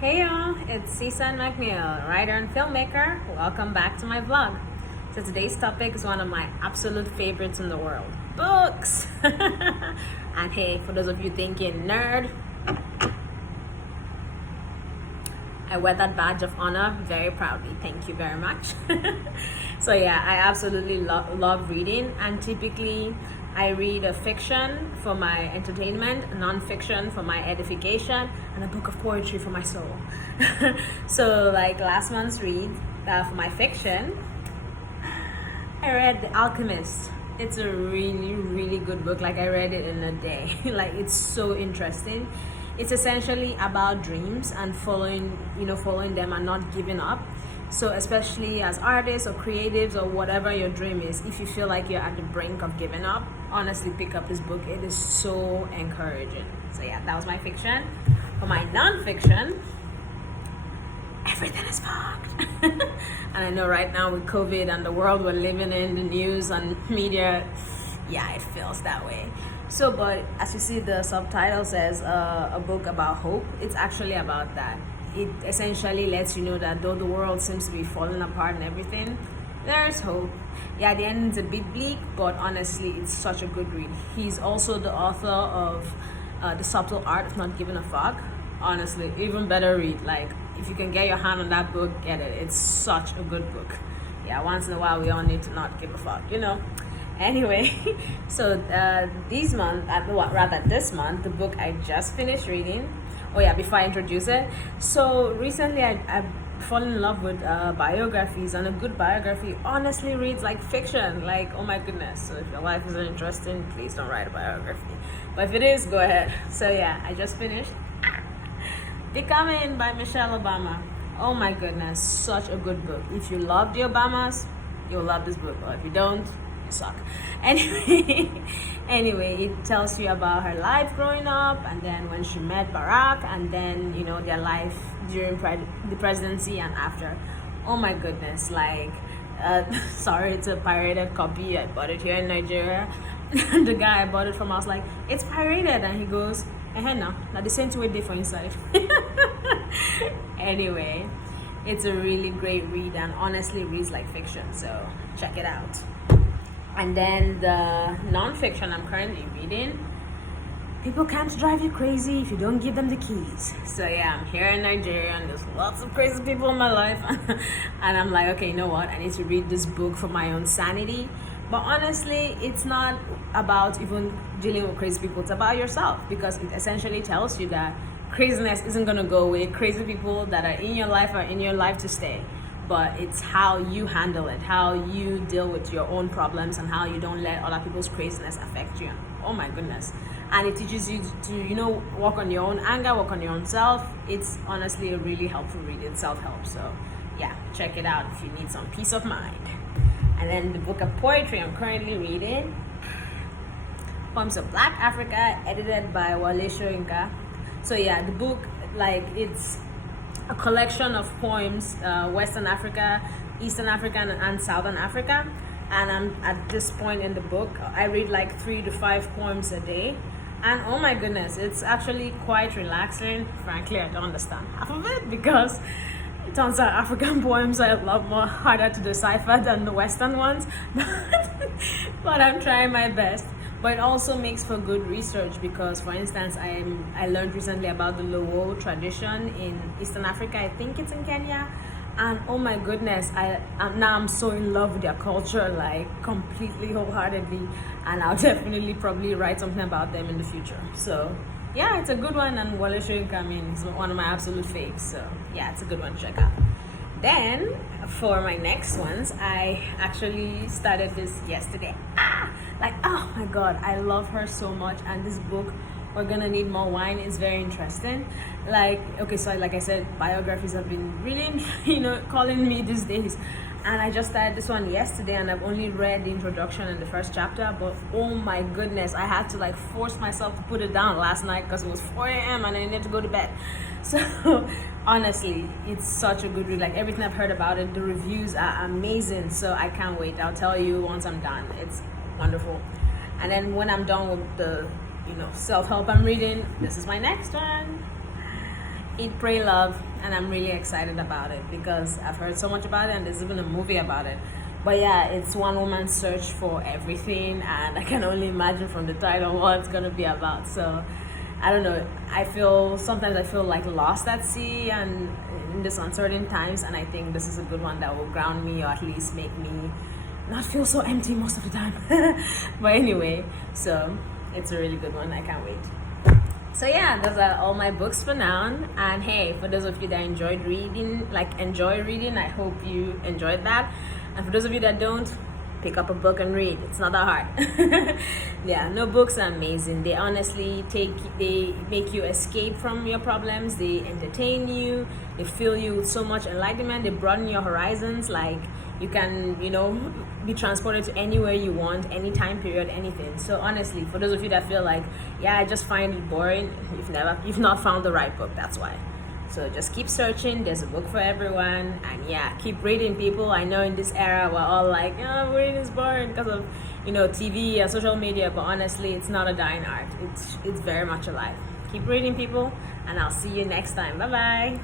Hey y'all, it's Cecil McNeil, writer and filmmaker. Welcome back to my vlog. So today's topic is one of my absolute favorites in the world, books. And hey, for those of you thinking nerd, I wear that badge of honor very proudly. Thank you very much. So yeah, I absolutely love reading, and typically I read a fiction for my entertainment, non-fiction for my edification, and a book of poetry for my soul. So like last month's read for my fiction, I read The Alchemist. It's a really, really good book. Like I read it in a day. Like it's so interesting. It's essentially about dreams and following them and not giving up. So especially as artists or creatives or whatever your dream is, if you feel like you're at the brink of giving up, honestly pick up this book. It is so encouraging. So yeah, that was my fiction. For my non-fiction, everything is fucked. And I know right now with COVID and the world we're living in, the news and media, yeah, it feels that way. So, but as you see, the subtitle says a book about hope. It's actually about that. It essentially lets you know that though the world seems to be falling apart and everything, there's hope. Yeah, the ending's a bit bleak, but honestly, it's such a good read. He's also the author of The Subtle Art of Not Giving a Fuck. Honestly, even better read. Like, if you can get your hand on that book, get it. It's such a good book. Yeah, once in a while, we all need to not give a fuck, Anyway, so this month, the book I just finished reading. Oh yeah, before I introduce it. So recently I've fallen in love with biographies, and a good biography honestly reads like fiction. Like, oh my goodness. So if your life isn't interesting, please don't write a biography. But if it is, go ahead. So yeah, I just finished Becoming by Michelle Obama. Oh my goodness, such a good book. If you love the Obamas, you'll love this book. Or if you don't, suck. Anyway, it tells you about her life growing up, and then when she met Barack, and then their life during the presidency and after. Oh my goodness, like sorry, it's a pirated copy. I bought it here in Nigeria. The guy I bought it from, I was like, it's pirated, and he goes, no, now the same way they for inside. Anyway, it's a really great read and honestly reads like fiction, so check it out. And then the non-fiction I'm currently reading, People Can't Drive You Crazy If You Don't Give Them the Keys. So yeah, I'm here in Nigeria and there's lots of crazy people in my life. And I'm like, okay, you know what? I need to read this book for my own sanity. But honestly, it's not about even dealing with crazy people. It's about yourself, because it essentially tells you that craziness isn't going to go away. Crazy people that are in your life are in your life to stay. But it's how you handle it, how you deal with your own problems, and how you don't let other people's craziness affect you. Oh my goodness. And it teaches you to, work on your own anger, work on your own self. It's honestly a really helpful read. It's self-help. So yeah, check it out if you need some peace of mind. And then the book of poetry I'm currently reading, Poems of Black Africa, edited by Wale Soyinka. So yeah, the book, it's a collection of poems, Western Africa, Eastern Africa, and Southern Africa. And I'm at this point in the book, I read like 3 to 5 poems a day. And oh my goodness, it's actually quite relaxing. Frankly, I don't understand half of it, because it turns out African poems are a lot more harder to decipher than the Western ones. But I'm trying my best. But it also makes for good research, because, for instance, I learned recently about the Luo tradition in Eastern Africa. I think it's in Kenya. And oh my goodness, I'm so in love with their culture, like completely wholeheartedly. And I'll definitely probably write something about them in the future. So yeah, it's a good one. And Wale Soyinka, is one of my absolute faves. So yeah, it's a good one to check out. Then for my next ones, I actually started this yesterday. Oh my god, I love her so much. And this book, We're Gonna Need More Wine, is very interesting. So like I said, biographies have been really calling me these days. And I just started this one yesterday, and I've only read the introduction and the first chapter. But oh my goodness, I had to force myself to put it down last night, because it was 4 a.m. and I needed to go to bed. So honestly, it's such a good read. Everything I've heard about it, the reviews are amazing. So I can't wait. I'll tell you once I'm done. It's wonderful. And then when I'm done with the self-help I'm reading, this is my next one. Eat, Pray, Love, and I'm really excited about it because I've heard so much about it, and there's even a movie about it. But yeah, it's one woman's search for everything, and I can only imagine from the title what it's gonna be about. So I don't know. Sometimes I feel like lost at sea and in this uncertain times, and I think this is a good one that will ground me, or at least make me not feel so empty most of the time. But anyway, so it's a really good one. I can't wait. So yeah, those are all my books for now. And hey, for those of you that enjoy reading, I hope you enjoyed that. And for those of you that don't, pick up a book and read. It's not that hard. Yeah, no, books are amazing. They honestly they make you escape from your problems. They entertain you. They fill you with so much enlightenment. They broaden your horizons. Like you can, be transported to anywhere you want, any time period, anything. So honestly, for those of you that feel like, yeah, I just find it boring, you've not found the right book. That's why. So just keep searching. There's a book for everyone, and yeah, keep reading, people. I know in this era we're all like, oh, reading is boring because of TV and social media, but honestly, it's not a dying art. It's very much alive. Keep reading, people, and I'll see you next time. Bye bye.